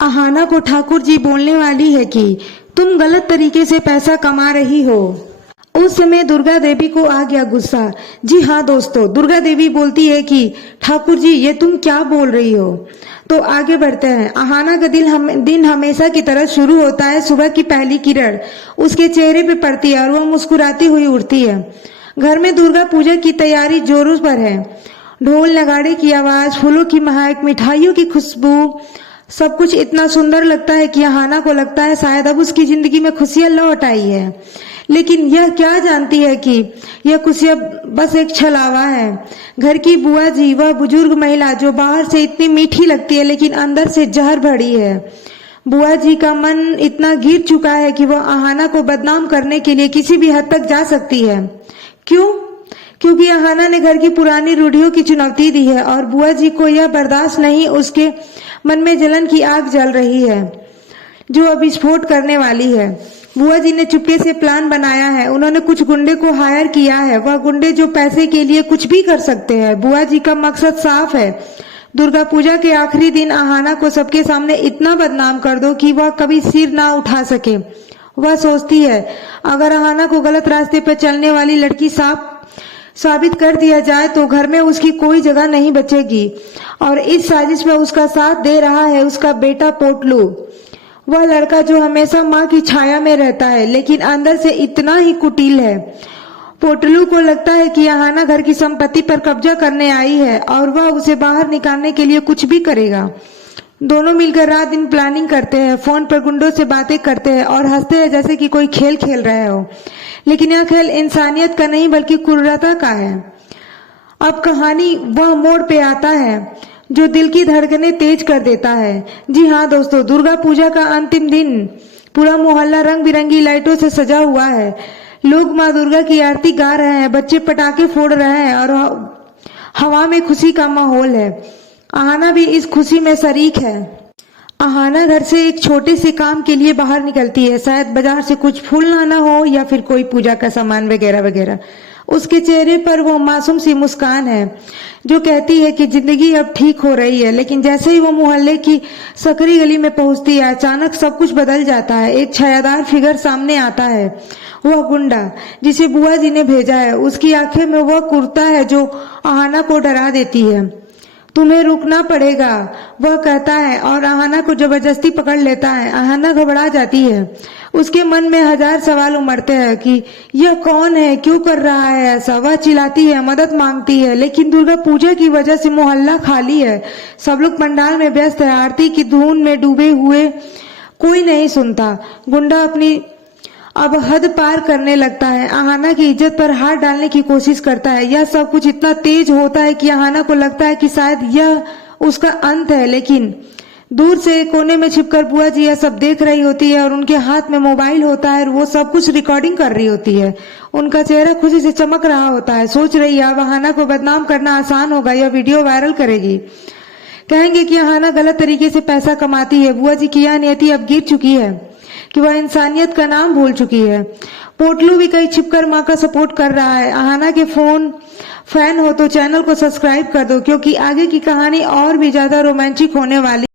अहाना को ठाकुर जी बोलने वाली है कि तुम गलत तरीके से पैसा कमा रही हो। उस समय दुर्गा देवी को आ गया गुस्सा। जी हाँ दोस्तों, दुर्गा देवी बोलती है कि ठाकुर जी ये तुम क्या बोल रही हो। तो आगे बढ़ते हैं। अहाना का दिन हमेशा की तरह शुरू होता है। सुबह की पहली किरण उसके चेहरे पे पड़ती है और वह मुस्कुराती हुई उठती है। घर में दुर्गा पूजा की तैयारी जोरों पर है। ढोल नगाड़े की आवाज, फूलों की महक, मिठाइयों की खुशबू, सब कुछ इतना सुंदर लगता है कि अहाना को लगता है शायद अब उसकी जिंदगी में खुशियां लौट आई है। लेकिन यह क्या जानती है कि यह खुशियां बस एक छलावा है। घर की बुआ जी, वह बुजुर्ग महिला जो बाहर से इतनी मीठी लगती है लेकिन अंदर से जहर भरी है। बुआ जी का मन इतना गिर चुका है कि वह अहाना को बदनाम करने के लिए किसी भी हद तक जा सकती है। क्यों? क्योंकि अहाना ने घर की पुरानी रूढ़ियों की चुनौती दी है और बुआ जी को यह बर्दाश्त नहीं। उसके मन में जलन की आग जल रही है जो अब विस्फोट करने वाली है। बुआ जी ने चुपके से प्लान बनाया है। उन्होंने कुछ गुंडे को हायर किया है। वह गुंडे जो पैसे के लिए कुछ भी कर सकते हैं। बुआ जी का मकसद साफ है। दुर्गा पूजा के आखिरी दिन अहाना को सबके सामने इतना बदनाम कर दो कि वह कभी सिर ना उठा सके। वह सोचती है अगर अहाना को गलत रास्ते पर चलने वाली लड़की साबित कर दिया जाए तो घर में उसकी कोई जगह नहीं बचेगी। और इस साजिश में उसका साथ दे रहा है उसका बेटा पोटलू, वह लड़का जो हमेशा माँ की छाया में रहता है लेकिन अंदर से इतना ही कुटिल है। पोटलू को लगता है कि अहाना घर की संपत्ति पर कब्जा करने आई है और वह उसे बाहर निकालने के लिए कुछ भी करेगा। दोनों मिलकर रात दिन प्लानिंग करते हैं, फोन पर गुंडों से बातें करते हैं और हंसते हैं जैसे कि कोई खेल खेल रहे हो। लेकिन यह खेल इंसानियत का नहीं बल्कि क्रूरता का है। अब कहानी वह मोड़ पे आता है जो दिल की धड़कनें तेज कर देता है। जी हाँ दोस्तों, दुर्गा पूजा का अंतिम दिन पूरा मोहल्ला रंग बिरंगी लाइटों से सजा हुआ है। लोग माँ दुर्गा की आरती गा रहे हैं, बच्चे पटाखे फोड़ रहे हैं और हवा में खुशी का माहौल है। अहाना भी इस खुशी में शरीक है। अहाना घर से एक छोटे से काम के लिए बाहर निकलती है, शायद बाजार से कुछ फूल लाना हो या फिर कोई पूजा का सामान वगैरह वगैरह। उसके चेहरे पर वो मासूम सी मुस्कान है जो कहती है कि जिंदगी अब ठीक हो रही है। लेकिन जैसे ही वो मोहल्ले की सकरी गली में पहुंचती है अचानक सब कुछ बदल जाता है। एक छायादार फिगर सामने आता है, वह गुंडा जिसे बुआ जी ने भेजा है। उसकी आंखें में वह कुर्ता है जो अहाना को डरा देती है। तुम्हें रुकना पड़ेगा, वह कहता है और अहाना को जबरदस्ती पकड़ लेता है। अहाना घबरा जाती है। उसके मन में हजार सवाल उमड़ते हैं कि यह कौन है, क्यों कर रहा है ऐसा। वह चिल्लाती है, मदद मांगती है, लेकिन दुर्गा पूजा की वजह से मोहल्ला खाली है। सब लोग पंडाल में व्यस्त है, आरती की धुन में डूबे हुए, कोई नहीं सुनता। गुंडा अपनी अब हद पार करने लगता है, अहाना की इज्जत पर हाथ डालने की कोशिश करता है। यह सब कुछ इतना तेज होता है कि अहाना को लगता है कि शायद यह उसका अंत है। लेकिन दूर से कोने में छिपकर बुआ जी यह सब देख रही होती है और उनके हाथ में मोबाइल होता है और वो सब कुछ रिकॉर्डिंग कर रही होती है। उनका चेहरा खुशी से चमक रहा होता है। सोच रही है अब अहाना को बदनाम करना आसान होगा, यह वीडियो वायरल करेगी। कहेंगे कि अहाना गलत तरीके से पैसा कमाती है। बुआ जी की यह नियति अब गिर चुकी है कि वह इंसानियत का नाम भूल चुकी है। पोटलू भी कहीं छिपकर माँ का सपोर्ट कर रहा है। अहाना के फैन हो तो चैनल को सब्सक्राइब कर दो क्योंकि आगे की कहानी और भी ज्यादा रोमांचिक होने वाली